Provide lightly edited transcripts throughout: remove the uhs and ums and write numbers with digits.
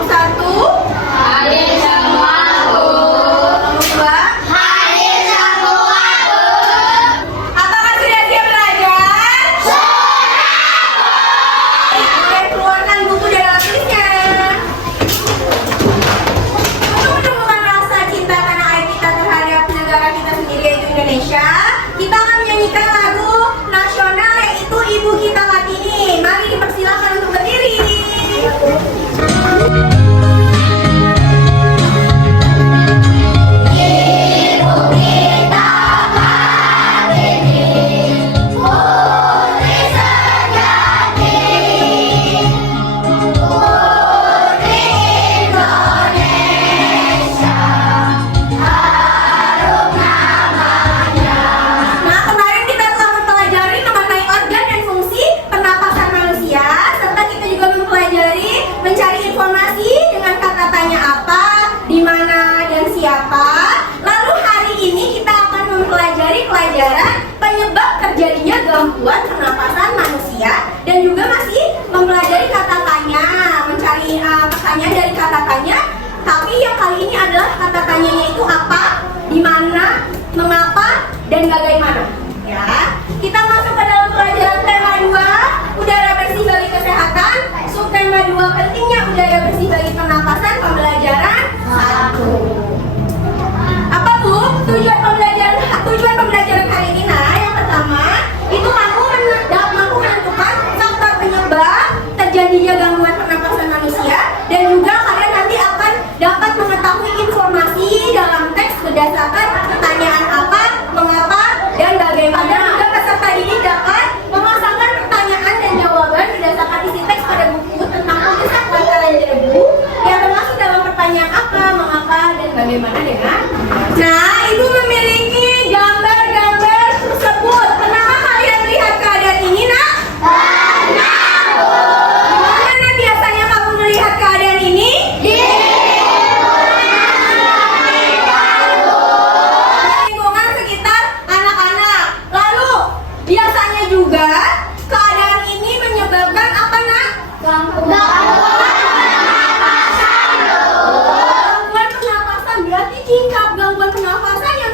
Kelompok 1. Hadir semua, Bu. Kelompok 2. Hadir semua, Bu. Apakah sudah siap belajar? Sudah. Keluarkan buku dan lapisnya. Untuk menumbuhkan rasa cinta tanah air kita terhadap negara kita sendiri yaitu Indonesia, kita akan menyanyikan lagu nasional yaitu Ibu Kita Kartini. Mari dipersilakan untuk berdiri. Nah, kemarin kita telah mempelajari mengenai organ dan fungsi pernapasan manusia, serta kita juga mempelajari mencari informasi dengan kata tanya apa, di mana, dan siapa. Lalu hari ini kita akan mempelajari pelajaran penyebab terjadinya gangguan pernapasan manusia dan juga masih mempelajari kata tanya, mencari pertanyaan dari kata tanya. Tapi yang kali ini adalah kata tanyanya itu apa, di mana, mengapa, dan bagaimana. Ya, kita masuk ke dalam pelajaran tema 2, udara bersih bagi kesehatan. Subtema 2, pentingnya udara bersih bagi pernapasan, pembelajaran 1. Apa Bu? Tujuan pembelajaran hari ini. Nah, yang pertama itu mampu menentukan faktor penyebab terjadinya gangguan pernapasan manusia, dan juga kalian nanti akan dapat mengetahui informasi dalam teks berdasarkan pertanyaan apa, mengapa, dan bagaimana. Juga peserta ini dapat memasangkan pertanyaan dan jawaban berdasarkan isi teks pada buku tentang pemeriksaan bantaran debu yang termasuk dalam pertanyaan apa, mengapa, dan bagaimana dengan. Nah, Ibu memiliki gambar-gambar tersebut. Pernahkah kalian lihat keadaan ini, Nak? Gimana biasanya kamu melihat keadaan ini? Lingkungan sekitar anak-anak. Lalu, biasanya juga keadaan ini menyebabkan apa, Nak? Gangguan pernapasan. Berarti tingkat gangguan pernapasan yang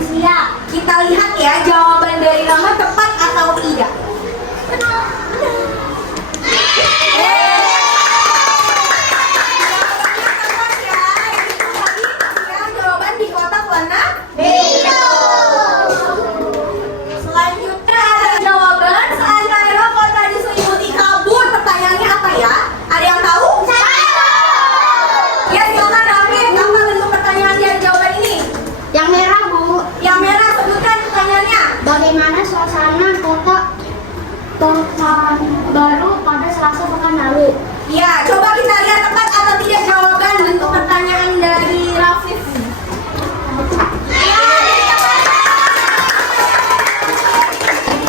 manusia. Kita lihat ya jawaban dari Rama tepat atau tidak. Benar. Jawaban di kotak warna biru. Selanjutnya jawaban saat Kairo kota diselimuti kabut. Pertanyaannya apa ya? Ada yang tahu? Ya silakan Raffi. Apa bentuk pertanyaan dari jawaban ini? Yang merah, Bu. Yang merah, sebutkan pertanyaannya. Bagaimana suasana kota Baru pada Selasa pekan lalu? Ya, coba kita lihat tepat atau tidak jawaban bentuk pertanyaan dari Rafif. Ya, jadi tepat.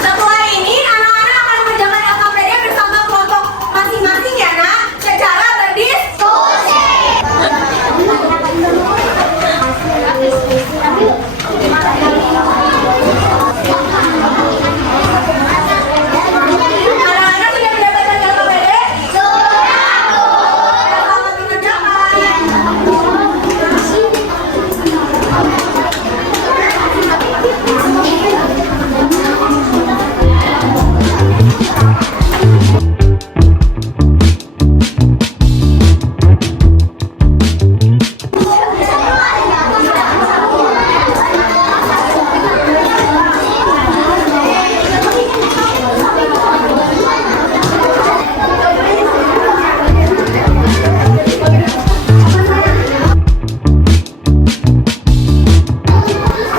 Setelah ini, anak-anak akan mengerjakan LKPD bersama kelompok masing-masing ya, nak, secara berdiskusi. Anak-anak sudah mendapatkan LKPD? Selamat mengerjakan.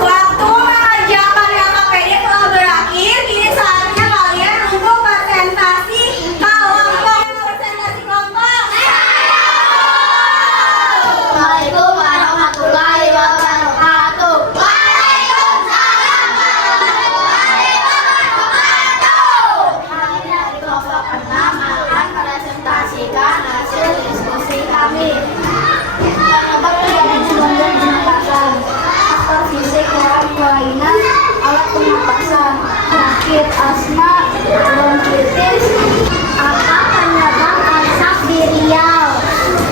Waktu mengerjakan LKPD telah berakhir. Kini saatnya kalian untuk presentasi kelompok. Presentasi kelompok. Assalamualaikum warahmatullahi wabarakatuh. Waalaikumsalam warahmatullahi wabarakatuh. Kami dari kelompok pertama akan presentasikan hasil diskusi kami. Penyebab terjadinya gangguan pernapasan, faktor fisik dalam kelainan alat pernapasan, penyakit asma, bronkitis. Apa penyebab asap di Riau?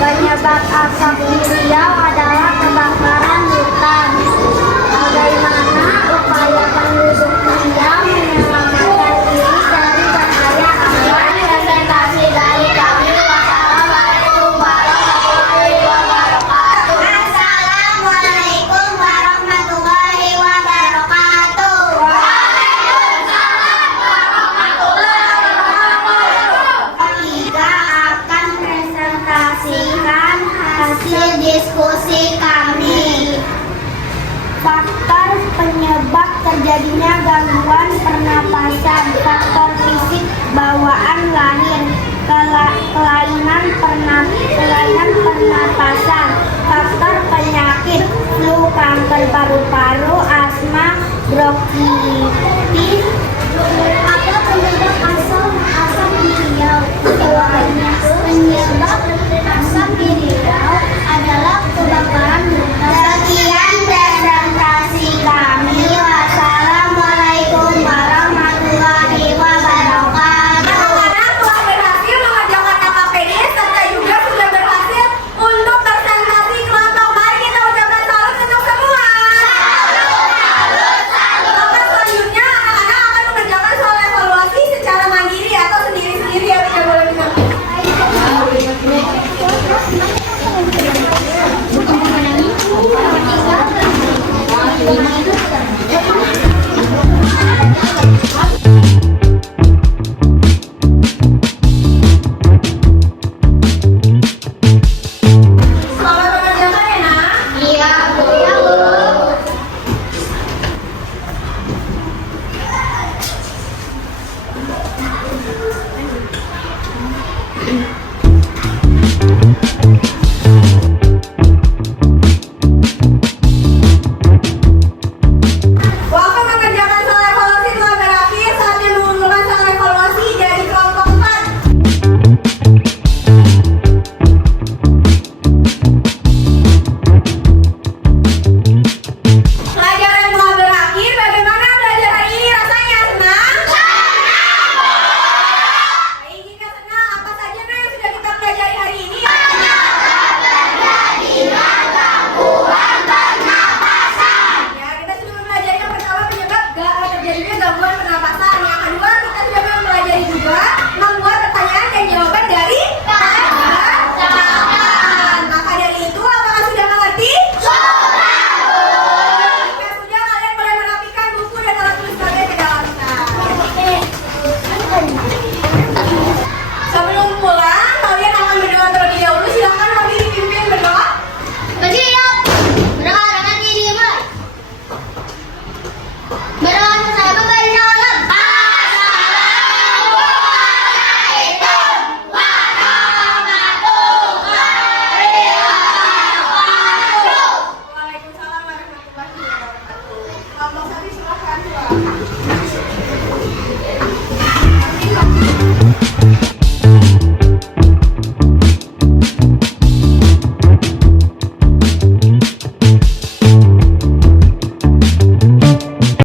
Penyebab asap di Riau adalah kebakaran hutan. Bagaimana upaya penduduk Riau menyelamatkan diri dari bahaya alam? Presentasi dari kami. Wassalamualaikum warahmatullahi wabarakatuh. Assalamualaikum warahmatullahi wabarakatuh. Kita akan presentasikan hasil diskusi kami. Faktor penyebab terjadinya gangguan pernapasan, faktor fisik bawaan lahir, kelainan pernapasan, faktor penyakit flu, kanker paru-paru, asma, bronkitis. Apa penyebab asap di Riau? Jawabannya, penyebab asap di Riau adalah kebakaran hutan. Sekian presentasi kami. Wassalamualaikum warahmatullahi wabarakatuh. Anak-anak telah berhasil mengerjakan LKPD serta juga sudah berhasil untuk presentasi kelompok. Mari kita ucapkan salut untuk semua. Salut. Selanjutnya anak-anak